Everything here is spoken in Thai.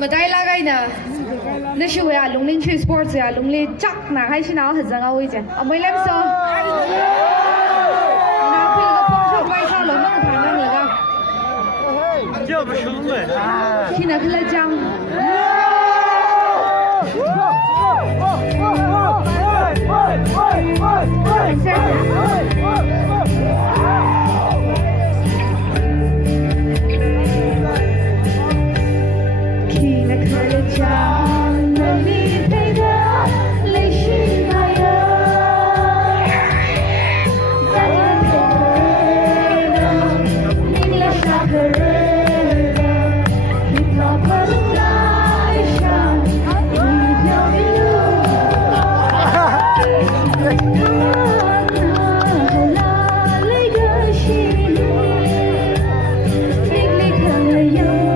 มาได้ละไงนะนั่นชื่อว่าลุงลินชื่อสปอร์ตส์ลุงลินจักหนักให้ชินเอาหัดจังเอาไว้จ้ะเอาไม่เล่มซอน้าพี่ก็พงชอบไว้ข้าวหลงนั่งผ่านนั่งเลยก็เจ้าไปชมเลยที่ไหนคือละจังKhina Khala Chang Nali Peda Leishin Maya Zala Peda Ningla Shakareda Hita Palula Shan Hita Milu Hala Lega Shili Ningli Khala Yang